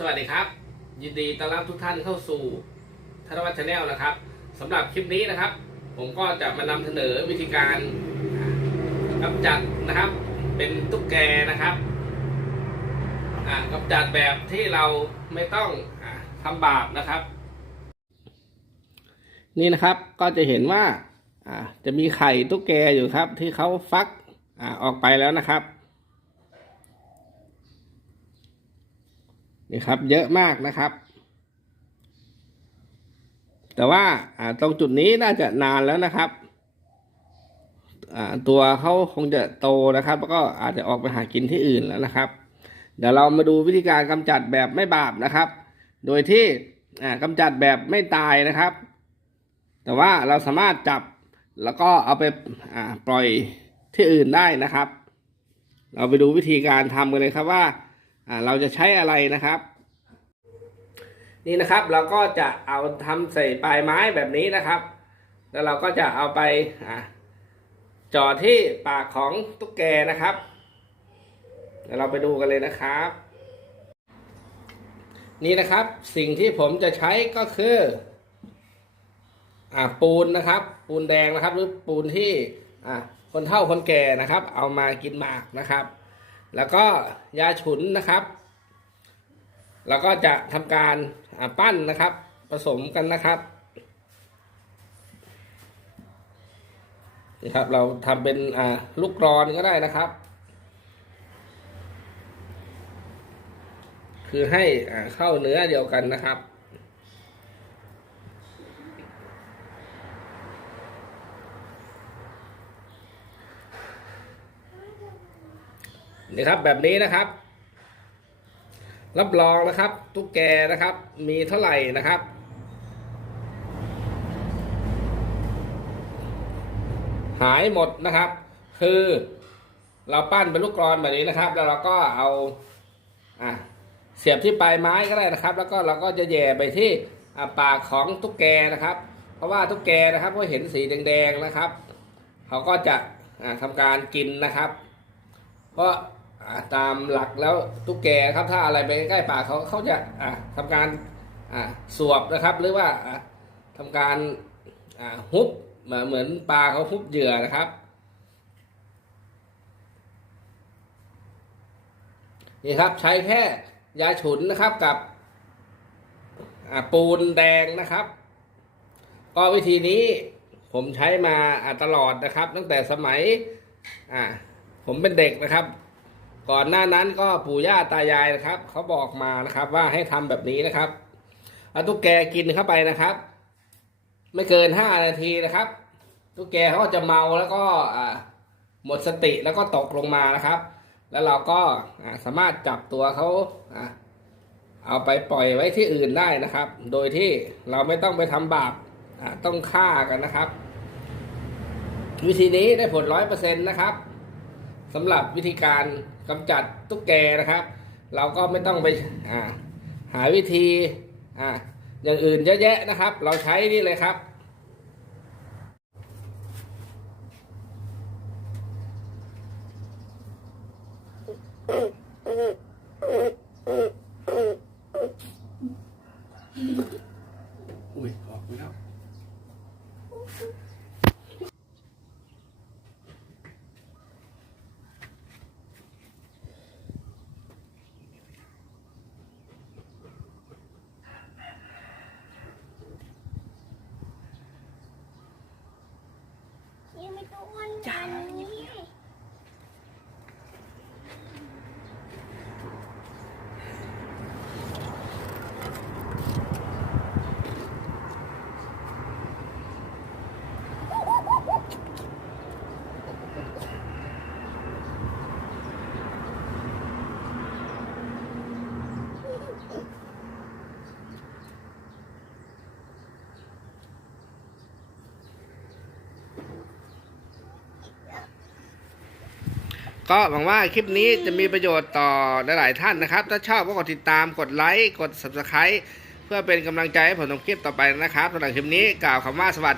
สวัสดีครับ ยินดีต้อนรับทุกท่านเข้าสู่ธนวัฒน์ชาแนลนะครับสำหรับคลิปนี้นะครับ ผมก็จะมานำเสนอวิธีการกำจัดนะครับ เป็นตุ๊กแกนะครับอ่ากำจัดแบบที่เราไม่ต้องอาทำบาปนะครับ นี่นะครับก็จะเห็นว่าอ่าจะมีไข่ตุ๊กแกอยู่ครับ ที่เขาฟักอ่าออกไปแล้วนะครับ นี่ครับ เยอะมากนะครับ แต่ว่าตรงจุดนี้น่าจะนานแล้วนะครับตัวเขาคงจะโตนะครับ แล้วก็อาจจะออกไปหากินที่อื่นแล้วนะครับ เดี๋ยวเรามาดูวิธีการกำจัดแบบไม่บาปนะครับ โดยที่อ่ากำจัดแบบไม่ตายนะครับ แต่ว่าเราสามารถจับแล้วก็เอาไปปล่อยที่อื่นได้นะครับ เราไปดูวิธีการทำกันเลยครับว่า เราจะใช้อะไรนะครับ นี่นะครับเราก็จะเอาทำใส่ปลายไม้แบบนี้นะครับ แล้วเราก็จะเอาไปอ่าจ่อที่ปากของตุ๊กแกนะครับเดี๋ยวเราไปดูกันเลยนะครับ นี่นะครับสิ่งที่ผมจะใช้ก็คืออ่าปูนนะครับ ปูนแดงนะครับ หรือปูนที่อ่าคนเฒ่าคนแก่นะครับ เอามากินหมากนะครับ แล้วก็ยาฉุนนะครับ แล้วก็จะทำการปั้นนะครับ ผสมกันนะครับนี่ครับ เราทำเป็นลูกกรอนก็ได้นะครับ คือให้เข้าเนื้อเดียวกันนะครับ นี่ครับแบบนี้นะครับ รับรองนะครับ ตุ๊กแกนะครับ มีเท่าไหร่นะครับ หายหมดนะครับ คือเราปั้นเป็นลูกกรอนแบบนี้นะครับ แล้วเราก็เอาอะเสียบที่ปลายไม้ก็ได้นะครับ แล้วก็เราก็จะแย่ไปที่ปากของตุ๊กแกนะครับ เพราะว่าตุ๊กแกนะครับก็เห็นสีแดงๆนะครับ เขาก็จะะทำการกินนะครับ เพราะ ตามหลักแล้วตุ๊กแกครับถ้าอะไรไปใกล้ปากเขาเขาจะอ่าทำการสวบนะครับ หรือว่าอ่าทำการฮุบเหมือนปลาเขาฮุบเหยื่อนะครับ นี่ครับใช้แค่ยาฉุนนะครับกับปูนแดงนะครับ ก็วิธีนี้ผมใช้มาตลอดนะครับ ตั้งแต่สมัยผมเป็นเด็กนะครับ ก่อนหน้านั้นก็ปู่ย่าตายายนะครับเขาบอกมานะครับว่าให้ทำแบบนี้นะครับเอาตุ๊กแกกินเข้าไปนะครับ ไม่เกินห้านาทีนะครับ ตุ๊กแกเขาก็จะเมาแล้วก็หมดสติแล้วก็ตกลงมานะครับ แล้วเราก็สามารถจับตัวเขาเอาไปปล่อยไว้ที่อื่นได้นะครับ โดยที่เราไม่ต้องไปทำบาปต้องฆ่ากันนะครับ วิธีนี้ได้ผลร้อยเปอร์เซ็นต์นะครับ สำหรับวิธีการกำจัดตุ๊กแกนะครับ เราก็ไม่ต้องไปอ่าหาวิธีอ่าอย่างอื่นเยอะแยะนะครับ เราใช้นี่เลยครับ อุ้ยออกไปแล้ว ยัง ไม่ต้องอ้วนกันนี่ ก็หวังว่าคลิปนี้จะมีประโยชน์ต่อหลายๆท่านนะครับ ถ้าชอบก็กดติดตามกดไลค์กด subscribe เพื่อเป็นกำลังใจให้ผมทำคลิปต่อไปนะครับสำหรับคลิปนี้กล่าวคำว่าสวัสดี